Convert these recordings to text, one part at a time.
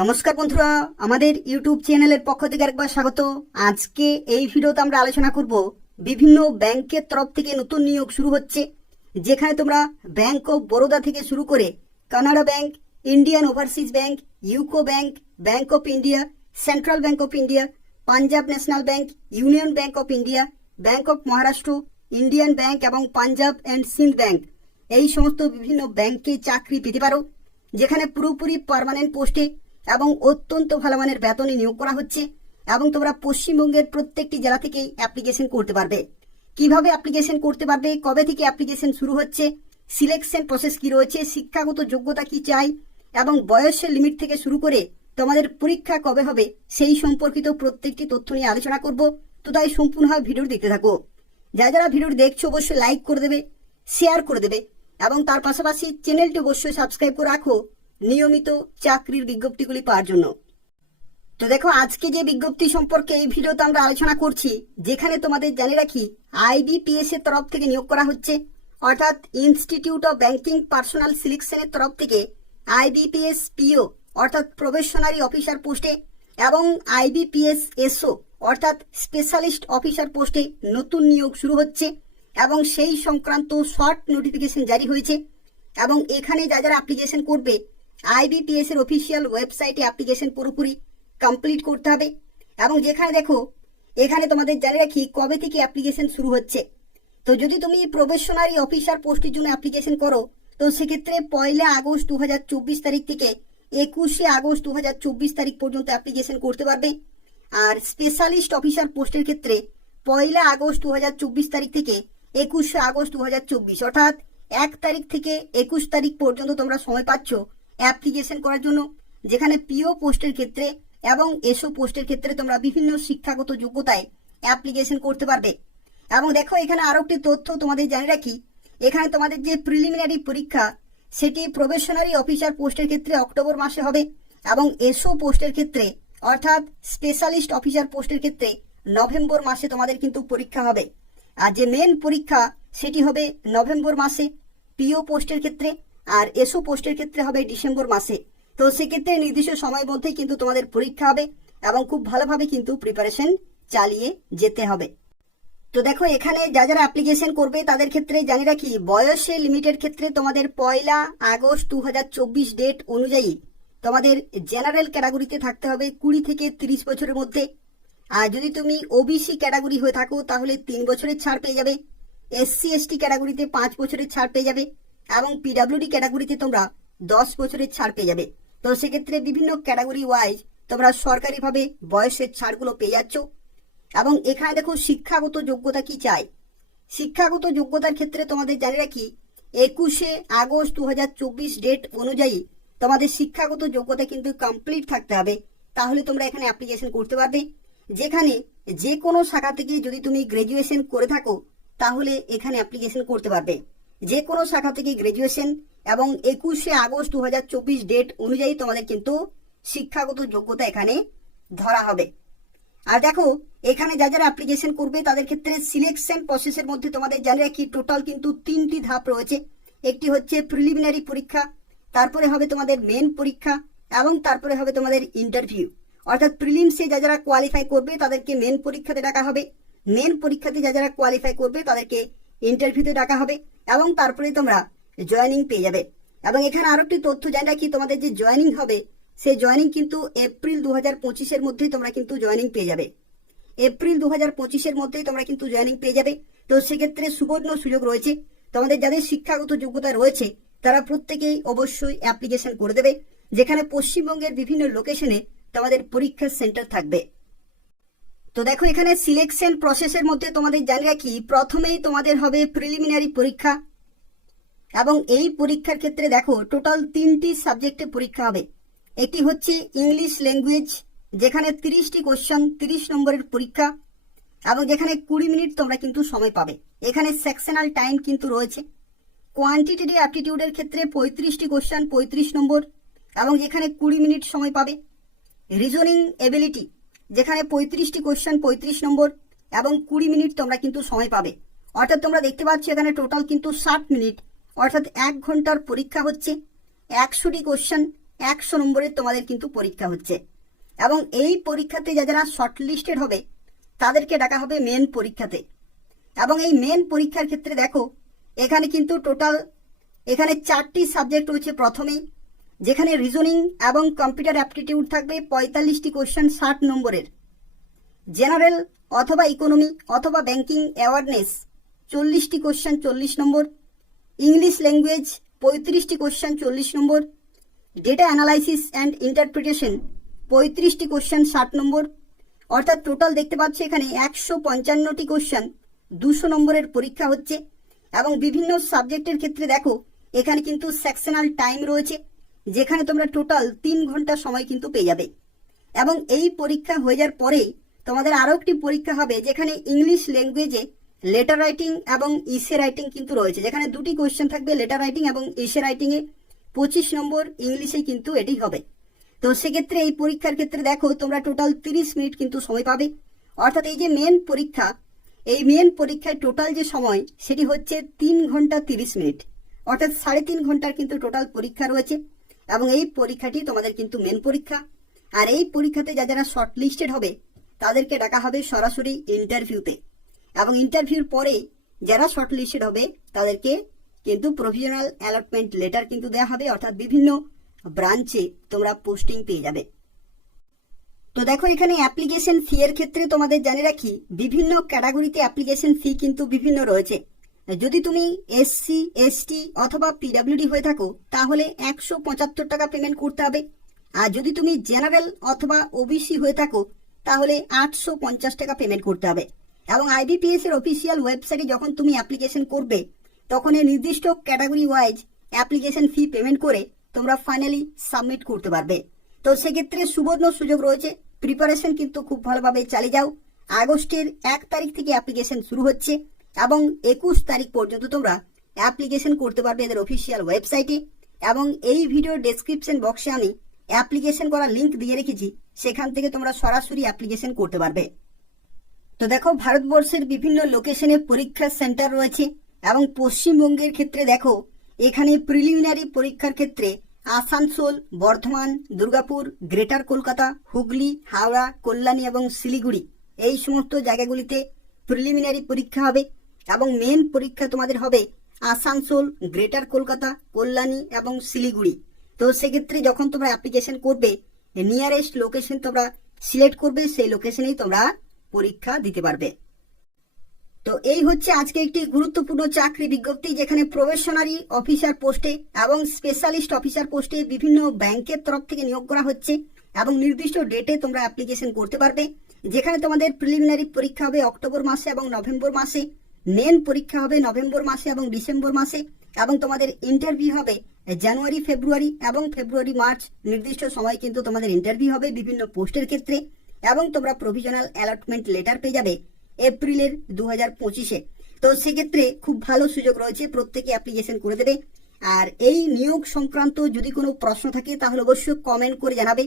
নমস্কার বন্ধুরা, আমাদের ইউটিউব চ্যানেলের পক্ষ থেকে একবার স্বাগত। আজকে এই ভিডিওতে আমরা আলোচনা করব বিভিন্ন ব্যাংকের তরফ থেকে নতুন নিয়োগ শুরু হচ্ছে, যেখানে তোমরা ব্যাংক অফ বরোদা থেকে শুরু করে Canara bank, Indian overseas bank, UCO bank, bank of India, central bank of India, Punjab national bank, union bank of India, bank of Maharashtra, Indian bank এবং পাঞ্জাব অ্যান্ড সিন্ধ ব্যাংক, এই সমস্ত বিভিন্ন ব্যাংকে চাকরি পেতে পারো, যেখানে পুরোপুরি পার্মানেন্ট পোস্টে এবং অত্যন্ত ভালো মানের বেতনে নিয়োগ করা হচ্ছে। এবং তোমরা পশ্চিমবঙ্গের প্রত্যেকটি জেলা থেকে অ্যাপ্লিকেশন করতে পারবে। কিভাবে অ্যাপ্লিকেশন করতে পারবে, কবে থেকে অ্যাপ্লিকেশন শুরু হচ্ছে, সিলেকশন প্রসেস কি রয়েছে, শিক্ষাগত যোগ্যতা কি চাই এবং বয়সের লিমিট থেকে শুরু করে তোমাদের পরীক্ষা কবে হবে, সেই সম্পর্কিত প্রত্যেকটি তথ্য নিয়ে আলোচনা করব। তো তাই সম্পূর্ণভাবে ভিডিও দেখতে থাকো। যারা ভিডিও দেখছো অবশ্যই লাইক করে দেবে, শেয়ার করে দেবে এবং তার পাশাপাশি চ্যানেলটি অবশ্যই সাবস্ক্রাইব করে রাখো নিয়মিত চাকরির বিজ্ঞপ্তিগুলি পাওয়ার জন্য। তো দেখো, আজকে যে বিজ্ঞপ্তি সম্পর্কে এই ভিডিওতে আমরা আলোচনা করছি, যেখানে তোমাদের জানিয়ে রাখি আইবিপিএস এর তরফ থেকে নিয়োগ করা হচ্ছে, অর্থাৎ ইনস্টিটিউট অফ ব্যাংকিং পার্সোনাল সিলেকশনের তরফ থেকে আইবিপিএস পিও অর্থাৎ প্রবেশনারি অফিসার পোস্টে এবং আইবিপিএস এসও অর্থাৎ স্পেশালিস্ট অফিসার পোস্টে নতুন নিয়োগ শুরু হচ্ছে এবং সেই সংক্রান্ত শর্ট নোটিফিকেশন জারি হয়েছে। এবং এখানে যারা অ্যাপ্লিকেশন করবে, আইবিপিএস এর অফিসিয়াল ওয়েবসাইটে অ্যাপ্লিকেশন পুরোপুরি কমপ্লিট করতে হবে। এবং যেখানে দেখো, এখানে তোমাদের জানিয়ে রাখি কবে থেকে অ্যাপ্লিকেশন শুরু হচ্ছে। তো যদি তুমি প্রবেশনারি অফিসার পোস্টের জন্য অ্যাপ্লিকেশন করো, তো সেক্ষেত্রে 1 আগস্ট 2024 তারিখ থেকে 21 আগস্ট 2024 তারিখ পর্যন্ত অ্যাপ্লিকেশন করতে পারবে। আর স্পেশালিস্ট অফিসার পোস্টের ক্ষেত্রে 1 আগস্ট 2024 তারিখ থেকে 21 আগস্ট 2024 অর্থাৎ 1 তারিখ থেকে 21 তারিখ পর্যন্ত তোমরা সময় পাচ্ছ অ্যাপ্লিকেশন করার জন্য, যেখানে পিও পোস্টের ক্ষেত্রে এবং এসও পোস্টের ক্ষেত্রে তোমরা বিভিন্ন শিক্ষাগত যোগ্যতায় অ্যাপ্লিকেশন করতে পারবে। এবং দেখো, এখানে আরো একটি তথ্য তোমাদের জানিয়ে রাখি, এখানে তোমাদের যে প্রিলিমিনারি পরীক্ষা, সেটি প্রবেশনারি অফিসার পোস্টের ক্ষেত্রে অক্টোবর মাসে হবে এবং এসও পোস্টের ক্ষেত্রে অর্থাৎ স্পেশালিস্ট অফিসার পোস্টের ক্ষেত্রে নভেম্বর মাসে তোমাদের কিন্তু পরীক্ষা হবে। আর যে মেন পরীক্ষা সেটি হবে নভেম্বর মাসে পিও পোস্টের ক্ষেত্রে, আর এসও পোস্টের ক্ষেত্রে হবে ডিসেম্বর মাসে। তো সেক্ষেত্রে নির্দিষ্ট সময়ের মধ্যেই কিন্তু তোমাদের পরীক্ষা হবে এবং খুব ভালোভাবে কিন্তু প্রিপারেশন চালিয়ে যেতে হবে। তো দেখো, এখানে যারা অ্যাপ্লিকেশন করবে তাদের ক্ষেত্রে জানিয়ে রাখি, বয়সের লিমিটের ক্ষেত্রে তোমাদের 1 আগস্ট 2024 ডেট অনুযায়ী তোমাদের জেনারেল ক্যাটাগরিতে থাকতে হবে 20 থেকে 30 বছরের মধ্যে। আর যদি তুমি ওবিসি ক্যাটাগরি হয়ে থাকো তাহলে 3 বছরের ছাড় পেয়ে যাবে, এসসি এসটি ক্যাটাগরিতে 5 বছরের ছাড় পেয়ে যাবে এবং পিডাব্লিউডি ক্যাটাগরিতে তোমরা 10 বছরের ছাড় পেয়ে যাবে। তো সেক্ষেত্রে বিভিন্ন ক্যাটাগরি ওয়াইজ তোমরা সরকারিভাবে বয়সের ছাড়গুলো পেয়ে যাচ্ছ। এবং এখানে দেখো, শিক্ষাগত যোগ্যতা কি চাই। শিক্ষাগত যোগ্যতার ক্ষেত্রে তোমাদের জানিয়ে রাখি, 21 আগস্ট 2024 ডেট অনুযায়ী তোমাদের শিক্ষাগত যোগ্যতা কিন্তু কমপ্লিট থাকতে হবে, তাহলে তোমরা এখানে অ্যাপ্লিকেশন করতে পারবে। যেখানে যে কোনো শাখা থেকে যদি তুমি গ্রাজুয়েশন করে থাকো তাহলে এখানে অ্যাপ্লিকেশন করতে পারবে, যে কোনো শাখা থেকে গ্রাজুয়েশন। এবং 21 আগস্ট 2024 ডেট অনুযায়ী তোমাদের কিন্তু শিক্ষাগত যোগ্যতা এখানে ধরা হবে। আর দেখো, এখানে যারা অ্যাপ্লিকেশন করবে তাদের ক্ষেত্রে সিলেকশন প্রসেসের মধ্যে তোমাদের জানিয়ে রাখি টোটাল কিন্তু 3টি ধাপ রয়েছে। একটি হচ্ছে প্রিলিমিনারি পরীক্ষা, তারপরে হবে তোমাদের মেন পরীক্ষা এবং তারপরে হবে তোমাদের ইন্টারভিউ। অর্থাৎ প্রিলিমসে যারা কোয়ালিফাই করবে তাদেরকে মেন পরীক্ষাতে ডাকা হবে, মেন পরীক্ষাতে যারা কোয়ালিফাই করবে তাদেরকে ইন্টারভিউতে ডাকা হবে এবং তারপরে তোমরা জয়েনিং পেয়ে যাবে। এবং এখানে আরো একটি তথ্য জানিয়ে রাখি, তোমাদের যে জয়েনিং হবে সেই জয়েনিং কিন্তু এপ্রিল 2025 মধ্যেই তোমরা কিন্তু জয়েনিং পেয়ে যাবে। এপ্রিল 2025 মধ্যেই তোমরা কিন্তু জয়েনিং পেয়ে যাবে। তো সেক্ষেত্রে সুবর্ণ সুযোগ রয়েছে, তোমাদের যাদের শিক্ষাগত যোগ্যতা রয়েছে তারা প্রত্যেকেই অবশ্যই অ্যাপ্লিকেশন করে দেবে, যেখানে পশ্চিমবঙ্গের বিভিন্ন লোকেশনে তোমাদের পরীক্ষার সেন্টার থাকবে। তো দেখো, এখানে সিলেকশন প্রসেসের মধ্যে তোমাদের জানিয়ে রাখি, প্রথমেই তোমাদের হবে প্রিলিমিনারি পরীক্ষা এবং এই পরীক্ষার ক্ষেত্রে দেখো টোটাল 3টি সাবজেক্টে পরীক্ষা হবে। একটি হচ্ছে ইংলিশ ল্যাঙ্গুয়েজ, যেখানে 30টি কোশ্চেন, 30 নম্বরের পরীক্ষা এবং যেখানে 20 মিনিট তোমরা কিন্তু সময় পাবে। এখানে সেকশনাল টাইম কিন্তু রয়েছে। কোয়ান্টিটেটিভ অ্যাপটিটিউডের ক্ষেত্রে 35টি কোশ্চেন, 35 নম্বর এবং যেখানে 20 মিনিট সময় পাবে। রিজনিং এবিলিটি, যেখানে 35টি কোশ্চেন, 35 নম্বর এবং 20 মিনিট তোমরা কিন্তু সময় পাবে। অর্থাৎ তোমরা দেখতে পাচ্ছ এখানে টোটাল কিন্তু 60 মিনিট, অর্থাৎ 1 ঘন্টার পরীক্ষা হচ্ছে। 100টি কোশ্চেন, 100 নম্বরের তোমাদের কিন্তু পরীক্ষা হচ্ছে। এবং এই পরীক্ষাতে যারা শর্ট লিস্টেড হবে তাদেরকে ডাকা হবে মেন পরীক্ষাতে। এবং এই মেন পরীক্ষার ক্ষেত্রে দেখো এখানে কিন্তু টোটাল এখানে 4টি সাবজেক্ট রয়েছে প্রথমেই, যেখানে রিজনিং এবং কম্পিউটার অ্যাপটিটিউড থাকবে 45টি কোশ্চেন 60 নম্বরের, জেনারেল অথবা ইকোনমি অথবা ব্যাংকিং অ্যাওয়ারনেস 40টি কোশ্চেন 40 নম্বর, ইংলিশ ল্যাঙ্গুয়েজ 35টি question 40 number, data analysis and interpretation 35টি কোশ্চেন 60 নম্বর। অর্থাৎ টোটাল দেখতে পাচ্ছ এখানে 155টি কোশ্চেন 200 নম্বরের পরীক্ষা হচ্ছে। এবং বিভিন্ন সাবজেক্টের ক্ষেত্রে দেখো এখানে কিন্তু সেকশনাল টাইম রয়েছে, যেখানে তোমরা টোটাল 3 ঘন্টা সময় কিন্তু পেয়ে যাবে। এবং এই পরীক্ষা হয়ে যাওয়ার পরে তোমাদের আরও একটি পরীক্ষা হবে, যেখানে ইংলিশ ল্যাঙ্গুয়েজে লেটার রাইটিং এবং ইসে রাইটিং কিন্তু রয়েছে, যেখানে 2টি কোশ্চেন থাকবে লেটার রাইটিং এবং ইসে রাইটিংয়ে 25 নম্বর, ইংলিশে কিন্তু এটি হবে। তো সেক্ষেত্রে এই পরীক্ষার ক্ষেত্রে দেখো তোমরা টোটাল 30 মিনিট কিন্তু সময় পাবে। অর্থাৎ এই যে মেন পরীক্ষা, এই মেন পরীক্ষায় টোটাল যে সময় সেটি হচ্ছে 3 ঘন্টা 30 মিনিট, অর্থাৎ 3.5 ঘন্টার কিন্তু টোটাল পরীক্ষা রয়েছে। এবং এই পরীক্ষাটি তোমাদের কিন্তু মেন পরীক্ষা। আর এই পরীক্ষাতে যারা শর্ট লিস্টেড হবে তাদেরকে ডাকা হবে সরাসরি ইন্টারভিউতে। এবং ইন্টারভিউর পরে যারা শর্ট লিস্টেড হবে তাদেরকে কিন্তু প্রভিশনাল অ্যালটমেন্ট লেটার কিন্তু দেওয়া হবে, অর্থাৎ বিভিন্ন ব্রাঞ্চে তোমরা পোস্টিং পেয়ে যাবে। তো দেখো এখানে অ্যাপ্লিকেশন ফি এর ক্ষেত্রে তোমাদের জানিয়ে রাখি, বিভিন্ন ক্যাটাগরিতে অ্যাপ্লিকেশন ফি কিন্তু বিভিন্ন রয়েছে। যদি তুমি এসসি, এসটি অথবা পিডব্লিউডি হয়ে থাকো তাহলে 175 টাকা পেমেন্ট করতে হবে। আর যদি তুমি জেনারেল অথবা ওবিসি হয়ে থাকো তাহলে 850 টাকা পেমেন্ট করতে হবে। এবং আইবিপিএস এর অফিসিয়াল ওয়েবসাইটে যখন তুমি অ্যাপ্লিকেশন করবে তখন এই নির্দিষ্ট category wise application fee payment করে তোমরা ফাইনালি সাবমিট করতে পারবে। তো সেক্ষেত্রে সুবর্ণ সুযোগ রয়েছে, প্রিপারেশন কিন্তু খুব ভালোভাবে চালিয়ে যাও। আগস্টের 1 তারিখ থেকে অ্যাপ্লিকেশন শুরু হচ্ছে এবং 21 তারিখ পর্যন্ত তোমরা অ্যাপ্লিকেশন করতে পারবে এদের অফিসিয়াল ওয়েবসাইটে। এবং এই ভিডিও ডেসক্রিপশন বক্সে আমি অ্যাপ্লিকেশন করার লিঙ্ক দিয়ে রেখেছি, সেখান থেকে তোমরা সরাসরি অ্যাপ্লিকেশন করতে পারবে। তো দেখো ভারতবর্ষের বিভিন্ন লোকেশনে পরীক্ষার সেন্টার রয়েছে। এবং পশ্চিমবঙ্গের ক্ষেত্রে দেখো এখানে প্রিলিমিনারি পরীক্ষার ক্ষেত্রে আসানসোল, বর্ধমান, দুর্গাপুর, গ্রেটার কলকাতা, হুগলি, হাওড়া, কল্যাণী এবং শিলিগুড়ি এই সমস্ত জায়গাগুলিতে প্রিলিমিনারি পরীক্ষা হবে। এবং মেন পরীক্ষা তোমাদের হবে আসানসোল, গ্রেটার কলকাতা, কল্যাণী এবং শিলিগুড়ি। তো সেক্ষেত্রে যখন তোমরা অ্যাপ্লিকেশন করবে নিয়ারেস্ট লোকেশন তোমরা সিলেক্ট করবে, সেই লোকেশনেই তোমরা পরীক্ষা দিতে পারবে। তো এই হচ্ছে আজকে একটি গুরুত্বপূর্ণ চাকরি বিজ্ঞপ্তি, যেখানে প্রবেশনারি অফিসার পোস্টে এবং স্পেশালিস্ট অফিসার পোস্টে বিভিন্ন ব্যাংকের তরফ থেকে নিয়োগ করা হচ্ছে। এবং নির্দিষ্ট ডেটে তোমরা অ্যাপ্লিকেশন করতে পারবে, যেখানে তোমাদের প্রিলিমিনারি পরীক্ষা হবে অক্টোবর মাসে এবং নভেম্বর মাসে, মেন পরীক্ষা হবে নভেম্বর মাসে এবং ডিসেম্বর মাসে, এবং তোমাদের ইন্টারভিউ হবে জানুয়ারি, ফেব্রুয়ারি এবং ফেব্রুয়ারি, মার্চ নির্দিষ্ট সময় কিন্তু তোমাদের ইন্টারভিউ হবে বিভিন্ন পোস্টের ক্ষেত্রে। এবং তোমরা প্রভিশনাল অ্যালটমেন্ট লেটার পেয়ে যাবে এপ্রিলের 2025-এ। তো সেক্ষেত্রে খুব ভালো সুযোগ রয়েছে, প্রত্যেকে অ্যাপ্লিকেশন করে দেবে। আর এই নিয়োগ সংক্রান্ত যদি কোনো প্রশ্ন থাকে তাহলে অবশ্যই কমেন্ট করে জানাবে।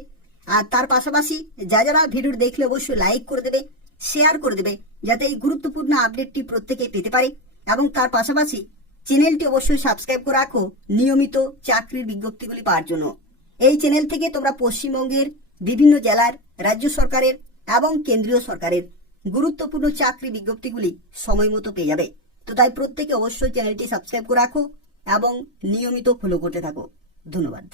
আর তার পাশাপাশি যারা ভিডিও দেখলে অবশ্যই লাইক করে দেবে, শেয়ার করে দেবে, যাতে এই গুরুত্বপূর্ণ আপডেটটি প্রত্যেকে পেতে পারে। এবং তার পাশাপাশি চ্যানেলটি অবশ্যই সাবস্ক্রাইব করে রাখো নিয়মিত চাকরির বিজ্ঞপ্তিগুলি পাওয়ার জন্য। এই চ্যানেল থেকে তোমরা পশ্চিমবঙ্গের বিভিন্ন জেলার, রাজ্য সরকারের এবং কেন্দ্রীয় সরকারের গুরুত্বপূর্ণ চাকরি বিজ্ঞপ্তিগুলি সময় মতো পেয়ে যাবে। তো তাই প্রত্যেকে অবশ্যই চ্যানেলটি সাবস্ক্রাইব করে রাখো এবং নিয়মিত ফলো করতে থাকো। ধন্যবাদ।